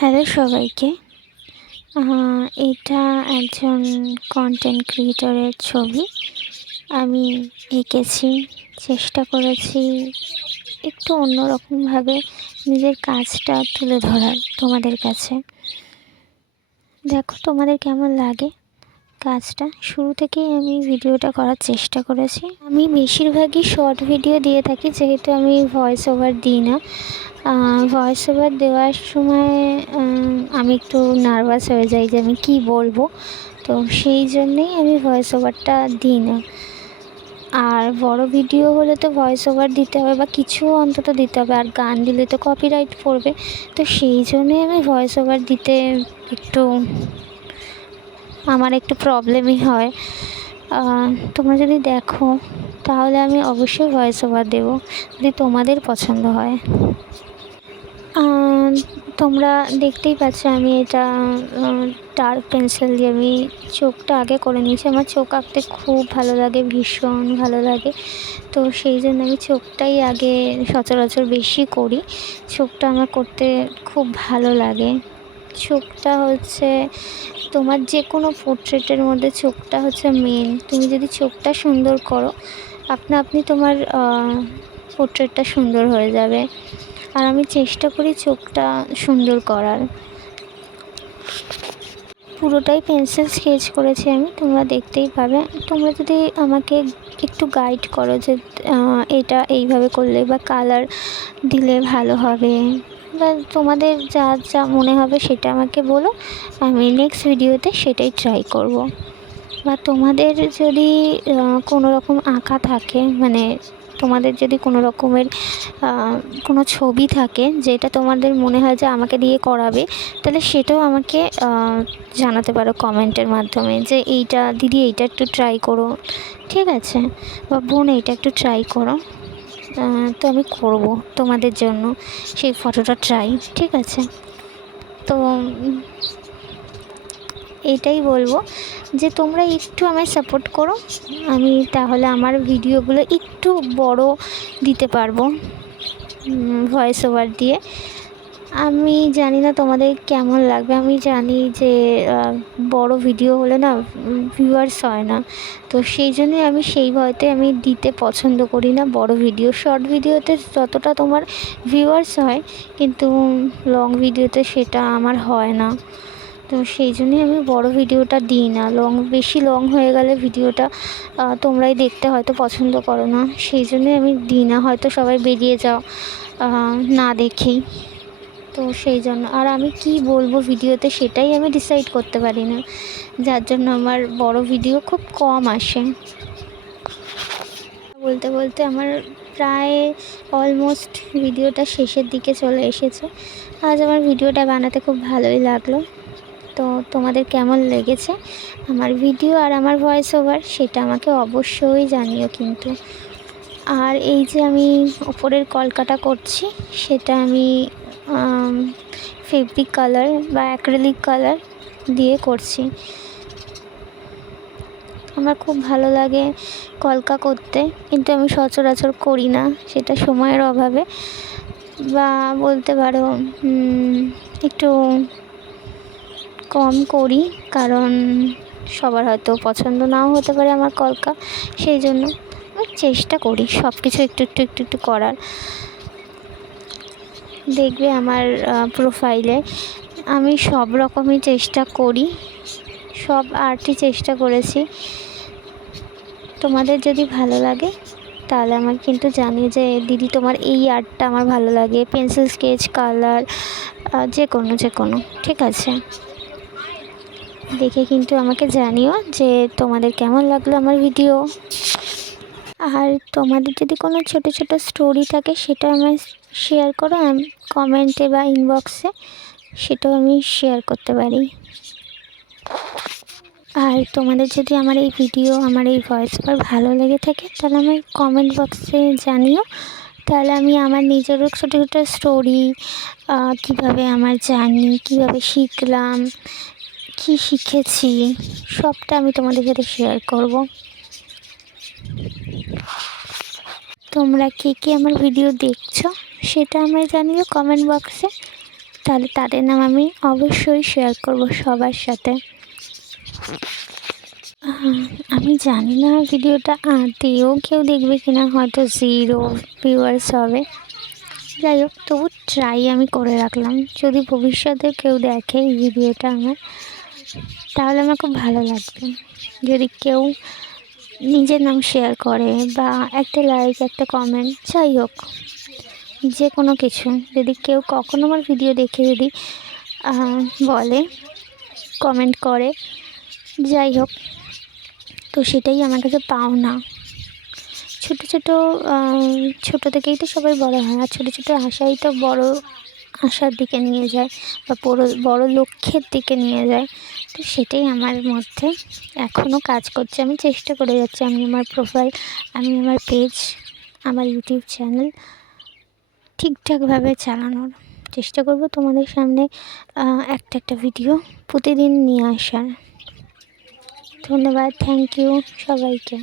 Hello সবাইকে। এটা একজন কন্টেন্ট ক্রিয়েটরের ছবি আমি এঁকেছি। চেষ্টা করেছি একটু অন্যরকমভাবে নিজের কাজটা তুলে ধরার তোমাদের কাছে। দেখো তোমাদের কেমন লাগে কাজটা। শুরু থেকেই আমি ভিডিওটা করার চেষ্টা করেছি। আমি বেশিরভাগই শর্ট ভিডিও দিয়ে থাকি, যেহেতু আমি ভয়েস ওভার দিই না। ভয়েস ওভার দেওয়ার সময় আমি একটু নার্ভাস হয়ে যাই যে আমি কী বলবো, তো সেই জন্যেই আমি ভয়েস ওভারটা দিই না। আর বড় ভিডিও হলে তো ভয়েস ওভার দিতে হবে বা কিছু অন্তত দিতে হবে, আর গান দিলে তো কপিরাইট পড়বে। তো সেই জন্যেই আমি ভয়েস ওভার দিতে আমার একটু প্রবলেমই হয়। তোমরা যদি দেখো তাহলে আমি অবশ্যই ভয়েস ওভার দেবো, যদি তোমাদের পছন্দ হয়। তোমরা দেখতেই পাচ্ছ আমি এটা ডার্ক পেন্সিল দিয়ে আমি চোখটা আগে করে নিয়েছি। আমার চোখ আঁকতে খুব ভালো লাগে, ভীষণ ভালো লাগে। তো সেই জন্য আমি চোখটাই আগে সচরাচর বেশি করি। চোখটা আমার করতে খুব ভালো লাগে। চোখটা হচ্ছে তোমার যে কোনো পোর্ট্রেটের মধ্যে চোখটা হচ্ছে মেন। তুমি যদি চোখটা সুন্দর করো, আপনা আপনি তোমার পোর্ট্রেটটা সুন্দর হয়ে যাবে। আর আমি চেষ্টা করি চোখটা সুন্দর করার। পুরোটাই পেন্সিল স্কেচ করেছি আমি, তোমরা দেখতেই পাবে। তোমরা যদি আমাকে একটু গাইড করো যে এটা এইভাবে করলে বা কালার দিলে ভালো হবে, বা তোমাদের যা যা মনে হবে সেটা আমাকে বলো, আমি নেক্সট ভিডিওতে সেটাই ট্রাই করব। বা তোমাদের যদি কোনো রকম আঁকা থাকে, মানে তোমাদের যদি কোনো রকমের কোনো ছবি থাকে যেটা তোমাদের মনে হয় যে আমাকে দিয়ে করাবে, তাহলে সেটাও আমাকে জানাতে পারো কমেন্টের মাধ্যমে, যে এইটা দিদি এইটা একটু ট্রাই করো, ঠিক আছে, বা বোন এইটা একটু ট্রাই করো। তো আমি করব তোমাদের জন্য সেই ফটোটা ট্রাই, ঠিক আছে। তো এটাই বলবো যে তোমরা একটু আমায় সাপোর্ট করো, আমি তাহলে আমার ভিডিওগুলো একটু বড় দিতে পারবো ভয়েস ওভার দিয়ে। আমি জানি না তোমাদের কেমন লাগবে। আমি জানি যে বড় ভিডিও হলে না ভিউয়ার্স হয় না, তো সেই জন্যই আমি সেই ভয়তে আমি দিতে পছন্দ করি না বড় ভিডিও। শর্ট ভিডিওতে যতটা তোমার ভিউয়ার্স হয়, কিন্তু লং ভিডিওতে সেটা আমার হয় না। তো সেই জন্যই আমি বড় ভিডিওটা দিই না। বেশি লং হয়ে গেলে ভিডিওটা তোমরাই দেখতে হয়তো পছন্দ করো না, সেই জন্যই আমি দিই না। হয়তো সবাই বেরিয়ে যাও না দেখেই, তো সেই জন্য। আর আমি কি বলবো ভিডিওতে সেটাই আমি ডিসাইড করতে পারি না, যার জন্য আমার বড় ভিডিও খুব কম আসে। বলতে বলতে আমার প্রায় অলমোস্ট ভিডিওটা শেষের দিকে চলে এসেছে। আজ আমার ভিডিওটা বানাতে খুব ভালোই লাগলো। তো তোমাদের কেমন লেগেছে আমার ভিডিও আর আমার ভয়েস ওভার, সেটা আমাকে অবশ্যই জানিও কিন্তু। আর এই যে আমি ওপরের কলকাটা করছি, সেটা আমি ফেব্রিক কালার বা অ্যাক্রিলিক কালার দিয়ে করছি। আমার খুব ভালো লাগে কলকা করতে, কিন্তু আমি সচরাচর করি না, সেটা সময়ের অভাবে, বা বলতে পারো একটু কম করি, কারণ সবার হয়তো পছন্দ নাও হতে পারে আমার কলকা। সেই জন্য আমি চেষ্টা করি সব কিছু একটু একটু একটু একটু করার। দেখবে আমার প্রোফাইলে আমি সব রকমই চেষ্টা করি, সব আর্টই চেষ্টা করেছি। তোমাদের যদি ভালো লাগে তাহলে আমার কিন্তু জানিয়ে যে দিদি তোমার এই আর্টটা আমার ভালো লাগে, পেন্সিল স্কেচ, কালার, যে কোনো, ঠিক আছে। দেখে কিন্তু আমাকে জানিও যে তোমাদের কেমন লাগলো আমার ভিডিও। আর তোমাদের যদি কোনো ছোট ছোট স্টোরি থাকে সেটা আমায় শেয়ার করো কমেন্টে বা ইনবক্সে, সেটাও আমি শেয়ার করতে পারি। আর তোমাদের যদি আমার এই ভিডিও, আমার এই ভয়েস ওভার ভালো লেগে থাকে, তাহলে আমার কমেন্ট বক্সে জানিও। তাহলে আমি আমার নিজেরও ছোটো ছোটো স্টোরি, কীভাবে আমার জার্নি, কীভাবে শিখলাম, কী শিখেছি, সবটা আমি তোমাদের সাথে শেয়ার করব। তোমরা কে কে আমার ভিডিও দেখছো সেটা আমায় জানিও কমেন্ট বক্সে। তাহলে তাদের নাম আমি অবশ্যই শেয়ার করব সবার সাথে। আমি জানি না ভিডিওটা আদৌ কেউ দেখবে কিনা, হয়তো 0 ভিউয়ার্স হবে। যাই হোক, তবু ট্রাই আমি করে রাখলাম। যদি ভবিষ্যতে কেউ দেখে এই ভিডিওটা আমার, তাহলে আমার খুব ভালো লাগবে। যদি কেউ নিজের নাম শেয়ার করে বা একটা লাইক, একটা কমেন্ট, যাই হোক যে কোনো কিছু, যদি কেউ কখনো আমার ভিডিও দেখে যদি বলে, কমেন্ট করে, যাই হোক, তো সেটাই আমার কাছে পাওনা। ছোটো থেকেই তো সবাই বড় হয়, আর ছোটো ছোটো আশাই তো বড় আশার দিকে নিয়ে যায় বা বড় লক্ষ্যের দিকে নিয়ে যায়। তো সেটাই আমার মধ্যে এখনও কাজ করছে। আমি চেষ্টা করে যাচ্ছি, আমি আমার প্রোফাইল, আমি আমার পেজ, আমার ইউটিউব চ্যানেল ঠিকঠাকভাবে চালানোর চেষ্টা করব। তোমাদের সামনে একটা ভিডিও প্রতিদিন নিয়ে আসার। ধন্যবাদ, থ্যাংক ইউ সবাইকে।